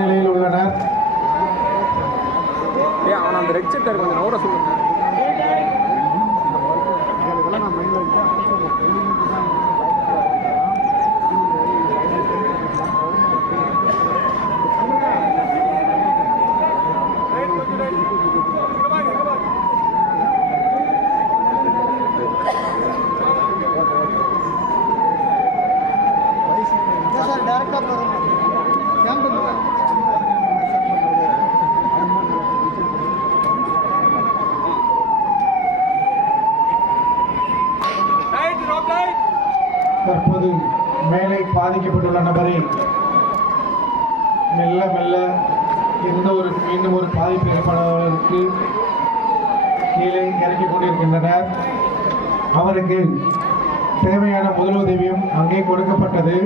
நிலையில் உள்ளனர். அவன் அந்த ரெட் செட்டர் கொஞ்சம் நோட சொல்லுங்க. தற்போது மேலே பாதிக்கப்பட்டுள்ள நபரை மெல்ல மெல்ல மீண்டும் ஒரு பாதிப்பு ஏற்படுவதற்கு கீழே இறக்கிக் கொண்டிருக்கின்றனர். அவருக்கு தேவையான முதலுதவியும் அங்கே கொடுக்கப்பட்டது.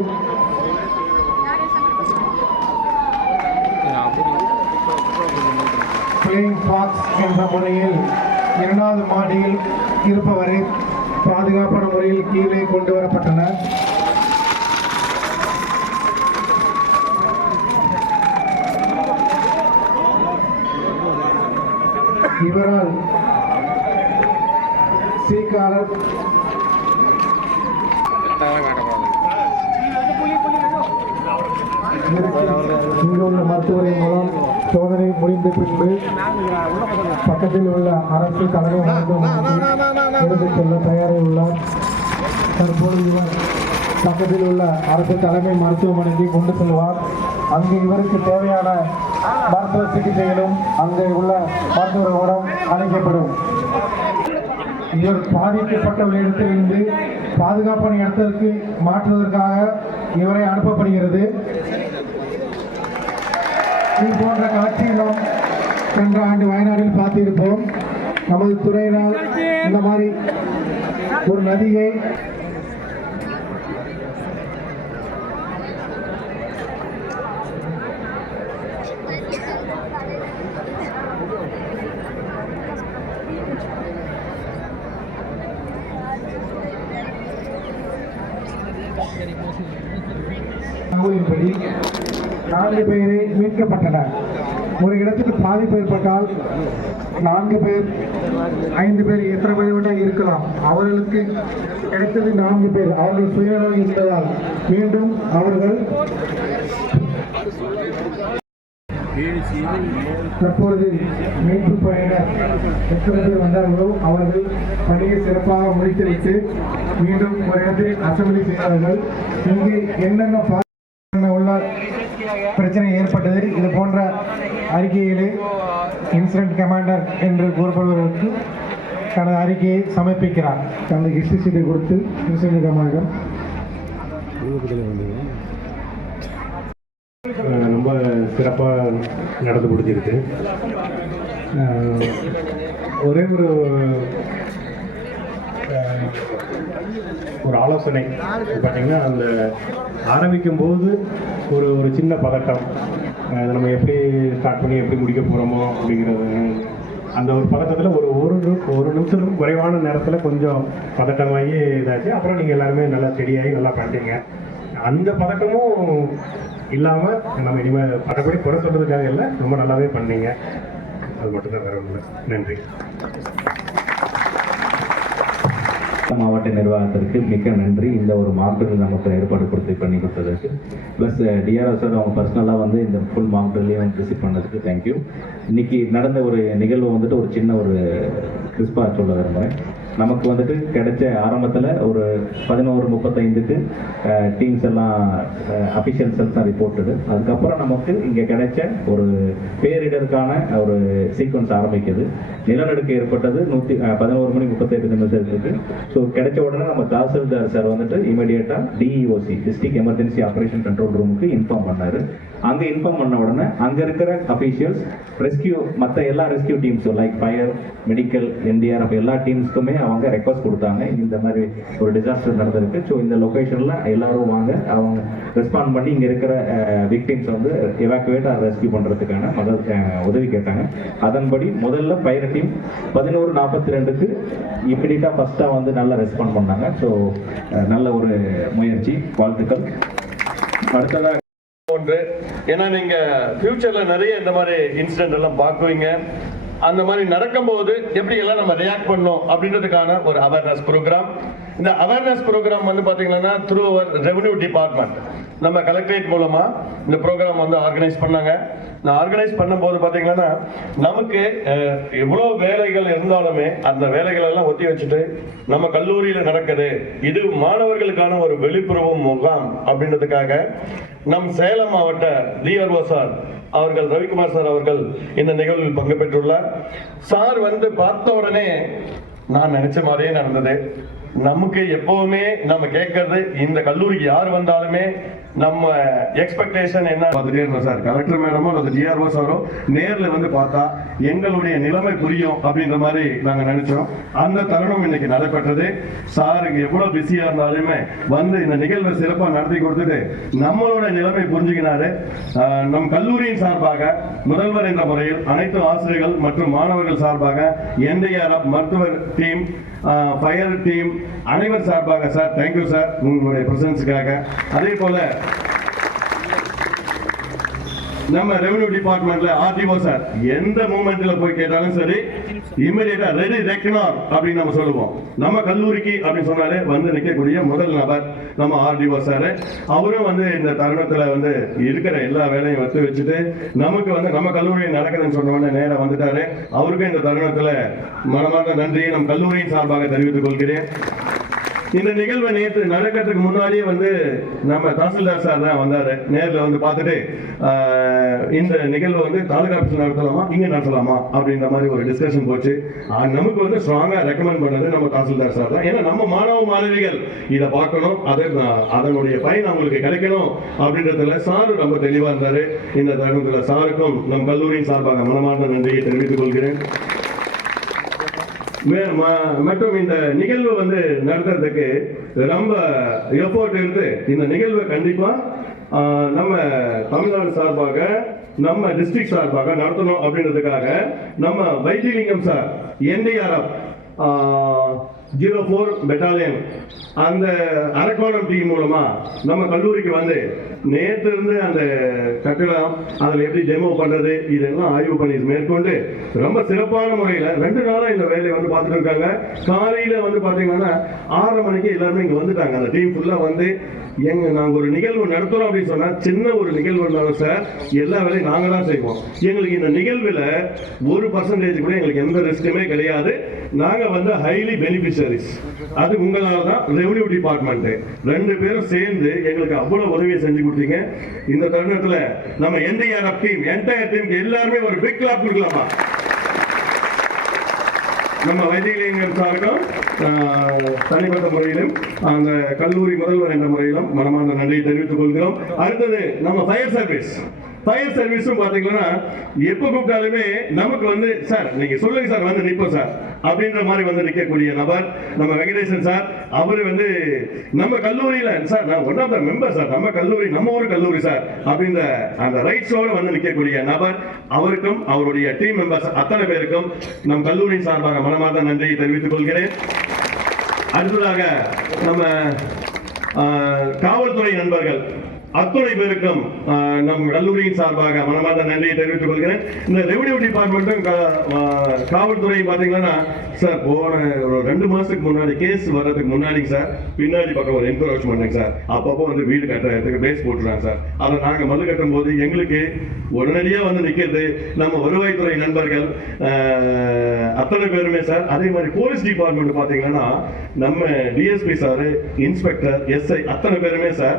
பிளேயிங் பாக்ஸ் என்ற முறையில் 2வது மாடியில் இருப்பவரை பாதுகாப்பான முறையில் கீழே கொண்டு வரப்பட்டனர். இவரால் சீக்காளர் இங்குள்ள மருத்துவரின் மூலம் சோதனை முடிந்த பின்பு பக்கத்தில் உள்ள அரசு தலைமை மருத்துவமனைக்கு எடுத்துச் செல்ல தயாரில் உள்ளார். தற்போது இவர் பக்கத்தில் உள்ள அரசு தலைமை மருத்துவமனைக்கு கொண்டு செல்வார். அங்கு இவருக்கு தேவையான மருத்துவ சிகிச்சைகளும் அங்கே உள்ள மருத்துவர்களுடன் அளிக்கப்படும். இவர் பாதிக்கப்பட்ட இடத்திலிருந்து பாதுகாப்பான இடத்திற்கு மாற்றுவதற்காக இவரை அனுப்பப்படுகிறது. இது போன்ற காட்சியை நாம் சென்ற ஆண்டு வயநாட்டில் பார்த்திருப்போம். நமது துறையினால் இந்த மாதிரி ஒரு நதியை தகவலின்படி 4 பேரை மீட்கப்பட்டனர். ஒரு இடத்துக்கு பாதிப்பு ஏற்பட்டால் 4 பேர் 5 பேர் எத்தனை பேர் வேண்டாம் இருக்கலாம். அவர்களுக்கு கிடைத்தது 4 பேர். அவர்கள் சுயநலம் இருந்ததால் மீண்டும் அவர்கள் தற்பொழுது மீட்பு பணியினர் எத்தனை பேர் வந்தார்களோ அவர்கள் பணியை சிறப்பாக முடித்துவிட்டு மீண்டும் ஒரு இடத்தில் அசம்பிளி செய்தார்கள். இங்கு என்னென்ன உள்ள பிரச்சனை ஏற்பட்டது இது போன்ற அறிக்கையிலே இன்சிடென்ட் கமாண்டர் என்று கூறப்படுவதற்கு தனது அறிக்கையை சமர்ப்பிக்கிறார். தனது ஹிஸ்டரி சீட்டை கொடுத்து இன்சிடென்ட் கமாண்டர் ரொம்ப சிறப்பாக நடந்து முடிஞ்சிருக்கு. ஒரே ஒரு ஆலோசனை பார்த்தீங்கன்னா, அந்த ஆரம்பிக்கும் போது ஒரு சின்ன பதட்டம், அதை நம்ம எப்படி ஸ்டார்ட் பண்ணி எப்படி முடிக்க போகிறோமோ அப்படிங்கிறது. அந்த ஒரு பதட்டத்தில் ஒரு நிமிஷத்துக்கும் குறைவான நேரத்தில் கொஞ்சம் பதட்டமாகி இதாச்சு. அப்புறம் நீங்கள் எல்லாருமே நல்லா ஸ்டெடியாகி நல்லா பண்ணிட்டீங்க. அந்த பதட்டமும் இல்லாமல் நம்ம இனிமேல் படப்படி குறை சொல்கிறதுக்காக இல்லை, ரொம்ப நல்லாவே பண்ணீங்க. அது மட்டும்தான், வேற ஒன்று. நன்றி. மாவட்ட நிர்வாகத்திற்கு மிக்க நன்றி. இந்த ஒரு மார்க்கெட் நமக்கு ஏற்பாடு பண்ணி கொடுத்ததுக்கு. ப்ளஸ் டிஆர்ஓ சார் அவங்க பர்சனலாக வந்து இந்த ஃபுல் மார்க்கெட்லேயும் விசிட் பண்ணதுக்கு தேங்க்யூ. இன்னைக்கு நடந்த ஒரு நிகழ்வு வந்துட்டு ஒரு சின்ன ஒரு கிறிஸ்பாக சொல்ல விரும்புகிறேன். நமக்கு வந்துட்டு கிடைச்ச ஆரம்பத்தில் ஒரு 11:35க்கு டீம்ஸ் எல்லாம் அஃபிஷியல்ஸ் எல்லாம் ரிப்போர்ட்டடு. அதுக்கப்புறம் நமக்கு இங்கே கிடைச்ச ஒரு பேரிடருக்கான ஒரு சீக்வன்ஸ் ஆரம்பிக்குது. நிலநடுக்கம் ஏற்பட்டது 11:38 ஸோ கிடைச்ச உடனே நம்ம தாசில்தார் சார் வந்துட்டு இமீடியட்டாக டிஇஓசி டிஸ்ட்ரிக்ட் எமர்ஜென்சி ஆப்ரேஷன் கண்ட்ரோல் ரூமுக்கு இன்ஃபார்ம் பண்ணார். அங்கே இன்ஃபார்ம் பண்ண உடனே அங்கே இருக்கிற அஃபீஷியல்ஸ் ரெஸ்கியூ மற்ற எல்லா ரெஸ்கியூ டீம்ஸும் லைக் ஃபயர், மெடிக்கல், என்டிஆர்எஃப் எல்லா டீம்ஸ்க்குமே அவங்க ரெக்வஸ்ட் கொடுத்தாங்க, இந்த மாதிரி ஒரு டிசாஸ்டர் நடந்திருக்கு. ஸோ இந்த லொக்கேஷனில் எல்லாரும் வாங்க, அவங்க ரெஸ்பாண்ட் பண்ணி இங்கே இருக்கிற விக்டிம்ஸ் வந்து எவாக்குவேட் ரெஸ்கியூ பண்ணுறதுக்கான உதவி கேட்டாங்க. அதன்படி முதல்ல ஃபயர் டீம் 11:42க்கு இமிடியட்டாக ஃபஸ்ட்டாக வந்து நல்லா ரெஸ்பாண்ட் பண்ணாங்க. ஸோ நல்ல ஒரு முயற்சி, வாழ்த்துக்கள். அடுத்ததாக ஒன்று. ஏன்னா நீங்க ஃபியூச்சர்ல நிறைய இந்த மாதிரி இன்சிடென்ட் எல்லாம் பார்க்குவீங்க. அந்த மாதிரி நடக்கும்போது எப்படி எல்லாம் நம்ம ரியாக்ட் பண்ணோம் அப்படின்றதுக்கான ஒரு அவேர்னஸ் ப்ரோக்ராம். இந்த அவேர்னஸ் ப்ரோக்ராம் வந்து பாத்தீங்கன்னா த்ரூ அவர் ரெவென்யூ டிபார்ட்மெண்ட் நம்ம கலெக்டரேட் மூலமா இந்த ப்ரோக்ராம் வந்து ஆர்கனைஸ் பண்ணாங்க. நான் ஆர்கனைஸ் பண்ணும்போது பாத்தீங்கன்னா நமக்கு எவ்வளவு வேலைகள் இருந்தாலுமே அந்த வேலைகள் எல்லாம் ஒத்தி வச்சுட்டு நம்ம கல்லூரியில நடக்குது, இது மாணவர்களுக்கான ஒரு விழிப்புணர்வு முகாம் அப்படின்றதுக்காக நம் சேலம் மாவட்ட டிஆர்ஓ சார் அவர்கள், ரவிக்குமார் சார் அவர்கள் இந்த நிகழ்வில் பங்கு பெற்றுள்ளார். சார் வந்து பார்த்த உடனே நான் நினைச்ச மாதிரியே நடந்தது. நமக்கு எப்பவுமே நம்ம கேட்கறது, இந்த கல்லூரிக்கு யார் வந்தாலுமே நம்ம எக்ஸ்பெக்டேஷன் என்ன பார்த்துட்டே இருந்தோம் சார். கலெக்டர் மேடமோ அல்லது டிஆர்ஓ சாரோ நேரில் வந்து பார்த்தா எங்களுடைய நிலைமை புரியும் அப்படின்ற மாதிரி நாங்கள் நினைச்சோம். அந்த தருணம் இன்னைக்கு நடைபெற்றது. சாருக்கு எவ்வளவு பிஸியா இருந்தாலுமே வந்து இந்த நிகழ்வை சிறப்பாக நடத்தி கொடுத்துட்டு நம்மளோட நிலைமை புரிஞ்சுக்கினாரு. நம் கல்லூரியின் சார்பாக முதல்வர் என்ற முறையில் அனைத்து ஆசிரியர்கள் மற்றும் மாணவர்கள் சார்பாக என்டிஆர்எஃப் மருத்துவர் டீம், ஃபயர் டீம் அனைவர் சார்பாக சார் தேங்க்யூ சார் உங்களுடைய பிரசன்ஸுக்காக. அதே போல நம்ம ரெவென்யூ டிபார்ட்மெண்ட்ல ஆர்டிஓ சார் எந்த மூமெண்ட்ல போய் கேட்டாலும் சரி இமிடியேட்டா ரெடி ரெக்னார் அப்படின்னு நம்ம சொல்லுவோம். நம்ம கல்லூரிக்கு அப்படின்னு சொன்னாலே வந்து நிற்கக்கூடிய முதல் நபர் நம்ம ஆர்டிஓ சார். அவரும் வந்து இந்த தருணத்துல வந்து இருக்கிற எல்லா வேலையும் வச்சுட்டு நமக்கு வந்து நம்ம கல்லூரி நடக்குதுன்னு சொன்ன உடனே நேரம் வந்துட்டாரு. அவருக்கும் இந்த தருணத்துல மனமார்ந்த நன்றியை நம் கல்லூரியின் சார்பாக தெரிவித்துக் கொள்கிறேன். இந்த நிகழ்வு நேற்று நடக்கிறதுக்கு முன்னாடியே வந்து நம்ம தாசில்தார் சார் தான் வந்தாரு. நேரில் வந்து பார்த்துட்டு இந்த நிகழ்வு வந்து தாலுகா ஆஃபீஸ் நடத்தலாமா இங்க நடத்தலாமா அப்படின்ற மாதிரி ஒரு டிஸ்கஷன் போச்சு. நமக்கு வந்து ஸ்ட்ராங்கா ரெக்கமெண்ட் பண்ணது நம்ம தாசில்தார் சார் தான். ஏன்னா நம்ம மாணவ மாணவிகள் இதை பார்க்கணும், அதனுடைய பயன் அவங்களுக்கு கிடைக்கணும் அப்படின்றதுல சாரு ரொம்ப தெளிவா இருந்தாரு. இந்த தருணத்துல சாருக்கும் நம் கல்லூரியின் சார்பாக மனமார்ந்த நன்றியை தெரிவித்துக் கொள்கிறேன். மற்றும் இந்த நிகழ்வு வந்து நடத்துறதுக்கு ரொம்ப எஃபோர்ட் இருந்து இந்த நிகழ்வை கண்டிப்பா நம்ம தமிழ்நாடு சார்பாக நம்ம டிஸ்ட்ரிக்ட் சார்பாக நடத்தணும் அப்படின்றதுக்காக நம்ம வைத்தியலிங்கம் சார் என்டிஆர்எஃப் 04 பெட்டாலியன் அந்த அரக்கோணம் டீம் மூலமா நம்ம கல்லூரிக்கு வந்து நேற்று இருந்து அந்த கட்டிடம் அதில் எப்படி டெமோ பண்றது இதெல்லாம் ஆய்வு பண்ணி மேற்கொண்டு ரொம்ப சிறப்பான முறையில் 2 நாளா இந்த வேலையை வந்து பார்த்துட்டு இருக்காங்க. காலையில வந்து பாத்தீங்கன்னா 6:30 மணிக்கு எல்லாருமே இங்க வந்துட்டாங்க. அந்த டீம் ஃபுல்லா வந்து நாங்க ஒரு நிகழ்வு நடத்துறோம் அப்படின்னு சொன்னா சின்ன ஒரு நிகழ்வு இருந்தாலும் சார் எல்லா வேலையும் நாங்க தான் செய்வோம். எங்களுக்கு இந்த நிகழ்வுல 1% கூட எங்களுக்கு எந்த ரிஸ்க்குமே கிடையாது. நாங்க வந்து ஹைலி பெனிஃபிஷரிஸ். அது உங்களால தான் ரெவென்யூ டிபார்ட்மெண்ட் 2 பேரும் சேர்ந்து எங்களுக்கு அவ்வளவு உதவியை செஞ்சு கொடுத்தீங்க. இந்த தருணத்துல நம்ம என்டிஆர்எஃப் டீம் என்டையர் டீமுக்கு எல்லாருமே ஒரு பிக் கிளாப் கொடுக்கலாமா? நம்ம வைத்தியலிங்கம் சாருக்கும் தனிப்பட்ட முறையிலும் அந்த கல்லூரி முதல்வர் என்ற முறையிலும் மனமார்ந்த நன்றியை தெரிவித்துக் கொள்கிறோம். அடுத்தது நம்ம ஃபயர் சர்வீஸும் பாத்தீங்கன்னா எப்ப கூப்பிட்டாலுமே நமக்கு வந்து சார் நீங்க சொல்லுங்க சார் வந்து நிற்போம் சார் அப்படின்ற மாதிரி வந்து நிற்கக்கூடிய நபர் நம்ம வெங்கடேசன் சார். அவரு வந்து நம்ம கல்லூரியில சார் நான் one of the member sir, நம்ம கல்லூரி நம்ம ஊர் கல்லூரி சார் அப்படின்ற அந்த ரைட்ஸோட வந்து நிற்கக்கூடிய நபர். அவருக்கும் அவருடைய டீம் மெம்பர்ஸ் அத்தனை பேருக்கும் நம் கல்லூரியின் சார்பாக மனமார்ந்த நன்றியை தெரிவித்துக் கொள்கிறேன். அடுத்ததாக நம்ம காவல்துறை நண்பர்கள் அத்துணை பேருக்கும் நம் கல்லூரியின் சார்பாக மனமார்ந்த நன்றியை தெரிவித்துக் கொள்கிறேன். இந்த ரெவென்யூ டிபார்ட்மெண்ட்டும் காவல்துறை பாத்தீங்கன்னா சார் போன ஒரு 2 மாசத்துக்கு முன்னாடி கேஸ் வர்றதுக்கு முன்னாடி சார் பின்னாடி பக்கம் ஒரு என்கரேஜ்மெண்ட் சார் அப்பப்போ வந்து வீடு கட்டுறதுக்கு பேஸ் போட்டுறாங்க சார். அதை நாங்க மது கட்டும் போது எங்களுக்கு உடனடியா வந்து நிக்கிறது நம்ம வருவாய்த்துறை நண்பர்கள் அத்தனை பேருமே சார். அதே மாதிரி போலீஸ் டிபார்ட்மெண்ட் பாத்தீங்கன்னா நம்ம டிஎஸ்பி சார், இன்ஸ்பெக்டர், எஸ்ஐ அத்தனை பேருமே சார்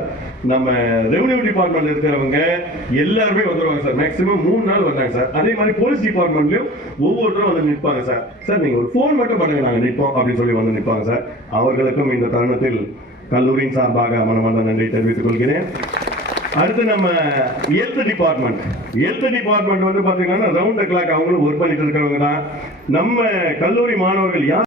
நம்ம ரெவென்யூ டிபார்ட்மெண்ட் இருக்கிறவங்க எல்லாருமே வந்துருவாங்க சார். மேக்ஸிமம் 3 நாள் வந்தாங்க சார். அதே மாதிரி போலீஸ் டிபார்ட்மெண்ட்லயும் ஒவ்வொருத்தரும் வந்து நிற்பாங்க சார். சார் நீங்க ஒரு போன் மட்டும் பண்ணுங்க நாங்க நிற்போம் அப்படின்னு சொல்லி வந்து நிற்பாங்க சார். அவர்களுக்கும் இந்த தருணத்தில் கல்லூரியின் சார்பாக மனமார்ந்த நன்றி தெரிவித்துக் கொள்கிறேன். அடுத்து நம்ம ஹெல்த் டிபார்ட்மெண்ட் வந்து பாத்தீங்கன்னா ரவுண்ட் த கிளாக் அவங்களும் ஒர்க் பண்ணிட்டு இருக்கிறவங்க தான். நம்ம கல்லூரி மாணவர்கள் யார்